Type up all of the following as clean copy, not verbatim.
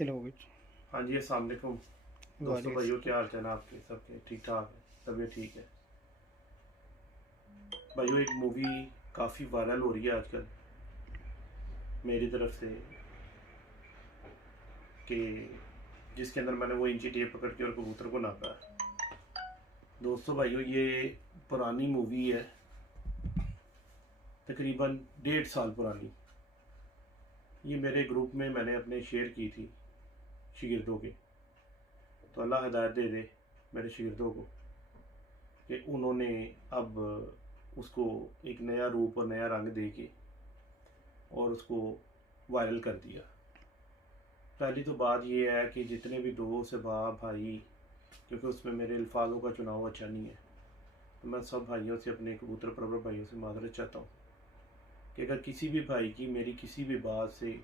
चलो हो गई। हाँ जी, अस्सलाम वालेकुम दोस्तों, भाइयों, क्या हाल चाल है आपके? सबके ठीक ठाक है? तबीयत ठीक है? भाइयों, एक मूवी काफ़ी वायरल हो रही है आजकल मेरी तरफ से, कि जिसके अंदर मैंने वो इंची टेप पकड़ के और कबूतर को नापा है। दोस्तों भाइयों, ये पुरानी मूवी है, तकरीबन 1.5 साल पुरानी। ये मेरे ग्रुप में मैंने अपने शेयर की थी शागिर्दों के। तो अल्लाह हिदायत दे दे मेरे शागिर्दों को कि उन्होंने अब उसको एक नया रूप और नया रंग दे के और उसको वायरल कर दिया। पहली तो बात ये है कि जितने भी दोस्त अहबाब भाई, क्योंकि उसमें मेरे अल्फाजों का चुनाव अच्छा नहीं है, तो मैं सब भाइयों से, अपने कबूतर परवर भाइयों से माजरत चाहता हूँ कि अगर किसी भी भाई की मेरी किसी भी बात से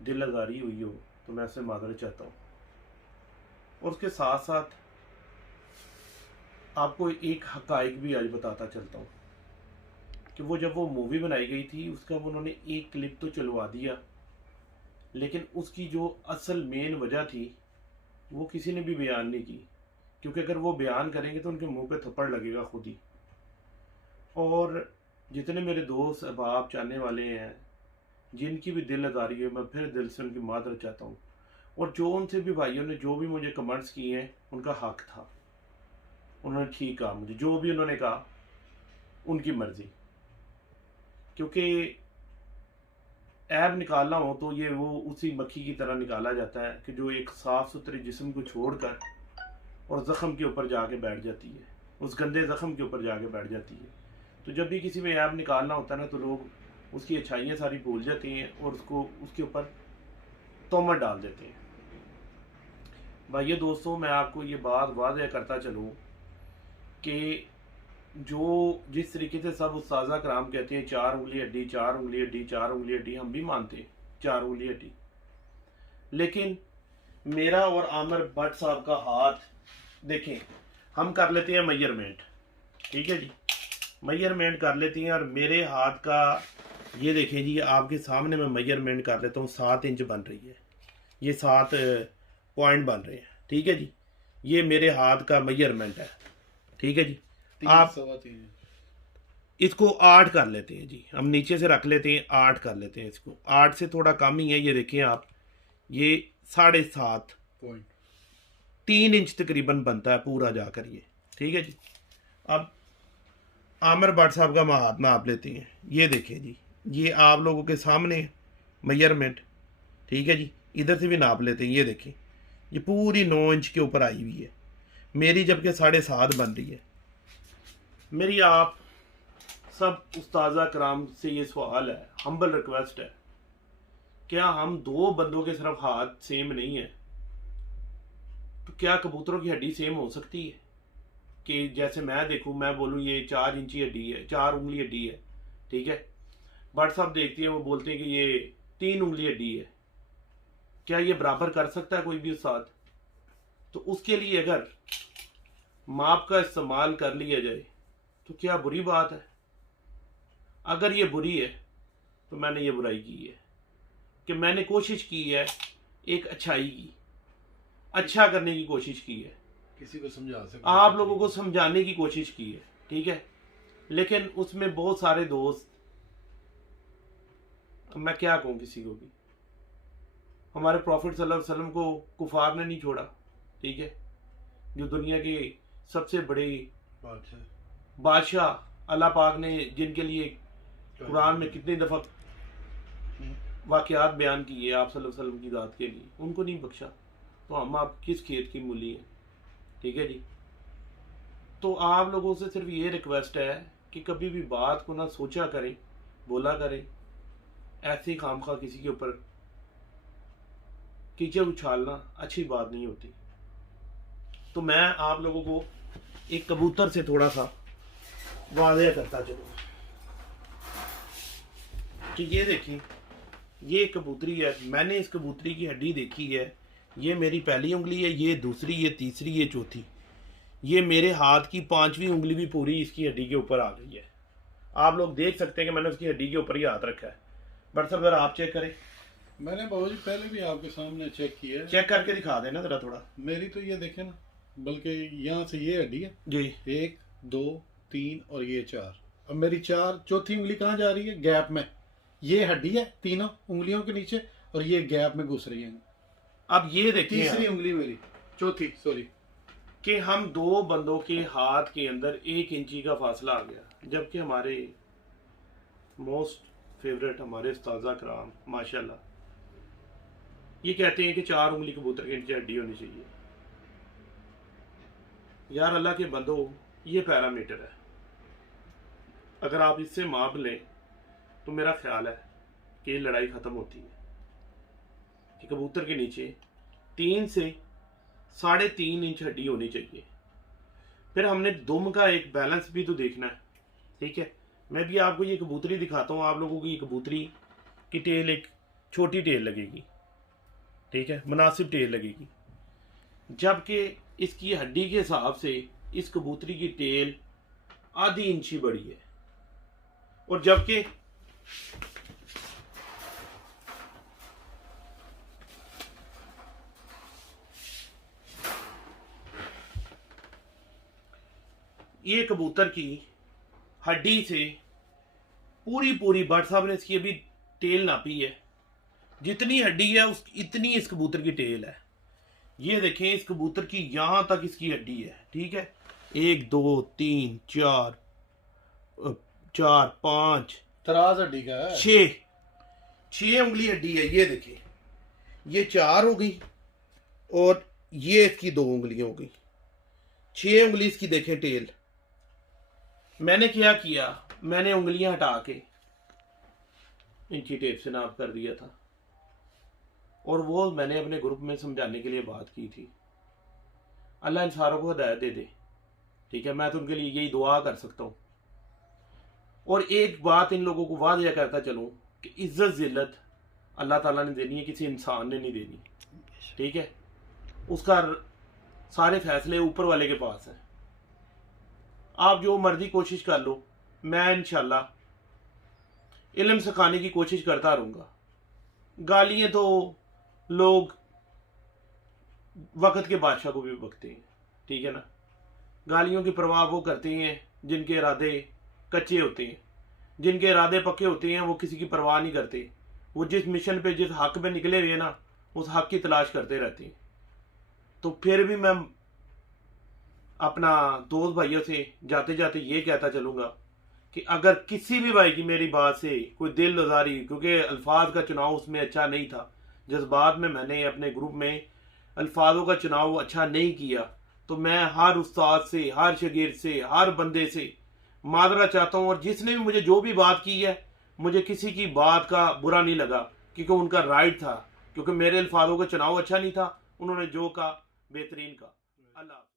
दिल आज़ारी हुई हो तो मैं उससे माजरत चाहता हूँ। और उसके साथ साथ आपको एक हकाइक भी आज बताता चलता हूँ कि वो जब वो मूवी बनाई गई थी उसका उन्होंने एक क्लिप तो चलवा दिया, लेकिन उसकी जो असल मेन वजह थी वो किसी ने भी बयान नहीं की, क्योंकि अगर वो बयान करेंगे तो उनके मुंह पे थप्पड़ लगेगा खुद ही। और जितने मेरे दोस्त अहबाब चाहने वाले हैं, जिनकी भी दिल आज़ारी है, मैं फिर दिल से उनकी मादर चाहता हूँ। और जो उनसे भी भाइयों ने जो भी मुझे कमेंट्स किए हैं, उनका हक था, उन्होंने ठीक कहा, मुझे जो भी उन्होंने कहा उनकी मर्ज़ी। क्योंकि ऐब निकालना हो तो ये वो उसी मक्खी की तरह निकाला जाता है कि जो एक साफ़ सुथरे जिस्म को छोड़कर और ज़ख़म के ऊपर जाके बैठ जाती है, उस गंदे ज़ख़म के ऊपर जाके बैठ जाती है। तो जब भी किसी में ऐब निकालना होता है ना, तो लोग उसकी अच्छाइयाँ सारी भूल जाते हैं और उसको उसके ऊपर तोहमत डाल देते हैं। भाइयों दोस्तों, मैं आपको ये बात वाज़ह करता चलूँ कि जो जिस तरीके से सब उस्ताज़ा कराम कहते हैं 4 उंगली हड्डी, 4 उंगली हड्डी, 4 उंगली हड्डी, हम भी मानते हैं 4 उंगली हड्डी, लेकिन मेरा और आमिर भट्ट साहब का हाथ देखें, हम कर लेते हैं मेजरमेंट, ठीक है जी, मेजरमेंट कर लेती हैं। और मेरे हाथ का ये देखें जी, आपके सामने मैं मेजरमेंट कर लेता हूँ, 7 इंच बन रही है, ये 7 पॉइंट बन रहे हैं, ठीक है जी, ये मेरे हाथ का मेजरमेंट है, ठीक है जी। आप इसको 8 कर लेते हैं जी, हम नीचे से रख लेते हैं, 8 कर लेते हैं इसको, 8 से थोड़ा कम ही है, ये देखें आप, ये 7.5 पॉइंट 3 इंच तकरीबन बनता है पूरा जाकर ये, ठीक है जी। अब आमिर भट्ट साहब का हाथ नाप लेते हैं, ये देखें जी, ये आप लोगों के सामने मेजरमेंट, ठीक है जी, इधर से भी नाप लेते हैं, ये देखें, ये पूरी 9 इंच के ऊपर आई हुई है मेरी, जबकि 7.5 बन रही है मेरी। आप सब उस्ताज़ा कराम से ये सवाल है, हम्बल रिक्वेस्ट है, क्या हम 2 बंदों के सिर्फ हाथ सेम नहीं है, तो क्या कबूतरों की हड्डी सेम हो सकती है? कि जैसे मैं देखूं, मैं बोलूं ये 4 इंची हड्डी है, 4 उंगली हड्डी है, ठीक है, भट्ट साहब देखती है, वो बोलते हैं कि ये 3 उंगली हड्डी है, क्या ये बराबर कर सकता है कोई भी उस्ताद? तो उसके लिए अगर माप का इस्तेमाल कर लिया जाए तो क्या बुरी बात है? अगर ये बुरी है तो मैंने ये बुराई की है कि मैंने कोशिश की है एक अच्छाई की, अच्छा करने की कोशिश की है, किसी को समझा सकते, आप लोगों को समझाने की कोशिश की है, ठीक है, लेकिन उसमें बहुत सारे दोस्त, मैं क्या कहूँ किसी को भी, हमारे प्रॉफिट सल्लल्लाहु अलैहि वसल्लम को कुफार ने नहीं छोड़ा, ठीक है, जो दुनिया के सबसे बड़े बादशाह अल्लाह पाक ने, जिनके लिए कुरान में कितनी दफ़ा वाक़यात बयान किए आप सल्लल्लाहु अलैहि वसल्लम की ज़ात के लिए, उनको नहीं बख्शा, तो हम आप किस खेत की मूली हैं, ठीक है जी। तो आप लोगों से सिर्फ ये रिक्वेस्ट है कि कभी भी बात को ना सोचा करें, बोला करें, ऐसे ही खामखा किसी के ऊपर कीचड़ उछालना अच्छी बात नहीं होती। तो मैं आप लोगों को एक कबूतर से थोड़ा सा वाज़ह करता चलूँ कि ये देखिए, ये कबूतरी है, मैंने इस कबूतरी की हड्डी देखी है, ये मेरी पहली उंगली है, ये दूसरी, ये तीसरी, ये चौथी, ये मेरे हाथ की 5वीं उंगली भी पूरी इसकी हड्डी के ऊपर आ गई है। आप लोग देख सकते हैं कि मैंने उसकी हड्डी के ऊपर ही हाथ रखा है। बट सर अगर आप चेक करें, मैंने बाबूजी पहले भी आपके सामने चेक किया है। चेक करके दिखा देना जरा थोड़ा। मेरी तो ये देखे ना, बल्कि यहाँ से ये हड्डी है जी। 1 2 3 और ये 4। अब मेरी चौथी उंगली कहाँ जा रही है? गैप में। ये हड्डी है तीनों उंगलियों के नीचे और ये गैप में घुस रही है। अब ये देखिए तीसरी उंगली मेरी, चौथी सॉरी, कि हम दो बंदों के हाथ के अंदर 1 इंची का फासला आ गया, जबकि हमारे मोस्ट फेवरेट हमारे उस्ताज़ा कराम माशाल्लाह ये कहते हैं कि 4 उंगली कबूतर के नीचे हड्डी होनी चाहिए। यार अल्लाह के बंदो, ये पैरामीटर है, अगर आप इससे माप लें तो मेरा ख्याल है कि लड़ाई ख़त्म होती है कि कबूतर के नीचे 3 से 3.5 इंच हड्डी होनी चाहिए। फिर हमने दुम का एक बैलेंस भी तो देखना है, ठीक है। मैं भी आपको ये कबूतरी दिखाता हूँ, आप लोगों की ये कबूतरी की टेल एक छोटी टेल लगेगी, ठीक है, मुनासिब टेल लगेगी, जबकि इसकी हड्डी के हिसाब से इस कबूतरी की टेल आधी इंची बड़ी है। और जबकि ये कबूतर की हड्डी से पूरी भट्ट साहब ने इसकी अभी टेल नापी है, जितनी हड्डी है उस इतनी इस कबूतर की टेल है। ये देखें इस कबूतर की यहां तक इसकी हड्डी है, ठीक है। 1 2 3 4 5 तराज हड्डी का है। 6 उंगली हड्डी है। ये देखें, ये 4 हो गई और ये इसकी 2 उंगलियां हो गई, 6 उंगली इसकी देखें टेल। मैंने क्या किया, मैंने उंगलियां हटा के इंची टेप से नाप कर दिया था और वो मैंने अपने ग्रुप में समझाने के लिए बात की थी। अल्लाह इन सारों को हिदायत दे दे, ठीक है। मैं तो उनके लिए यही दुआ कर सकता हूँ। और एक बात इन लोगों को वादे करता चलूँ कि इज्जत जिल्लत अल्लाह ताला ने देनी है, किसी इंसान ने नहीं देनी, ठीक है। उसका सारे फैसले ऊपर वाले के पास है। आप जो मर्जी कोशिश कर लो, मैं इंशाल्लाह इल्म सिखाने की कोशिश करता रहूँगा। गालियाँ तो लोग वक़्त के बादशाह को भी बकते हैं, ठीक है ना। गालियों की परवाह वो करते हैं जिनके इरादे कच्चे होते हैं, जिनके इरादे पक्के होते हैं वो किसी की परवाह नहीं करते। वो जिस मिशन पे जिस हक में निकले हुए ना, उस हक की तलाश करते रहते हैं। तो फिर भी मैं अपना दोस्त भाइयों से जाते जाते ये कहता चलूँगा कि अगर किसी भी भाई की मेरी बात से कोई दिल आज़ारी, क्योंकि अल्फाज का चुनाव उसमें अच्छा नहीं था, जज्बात में मैंने अपने ग्रुप में अल्फाजों का चुनाव अच्छा नहीं किया, तो मैं हर उस्ताद से, हर शागिर्द से, हर बंदे से माजरा चाहता हूँ। और जिसने भी मुझे जो भी बात की है, मुझे किसी की बात का बुरा नहीं लगा, क्योंकि उनका राइट था, क्योंकि मेरे अल्फाजों का चुनाव अच्छा नहीं था, उन्होंने जो कहा बेहतरीन कहा। अल्लाह।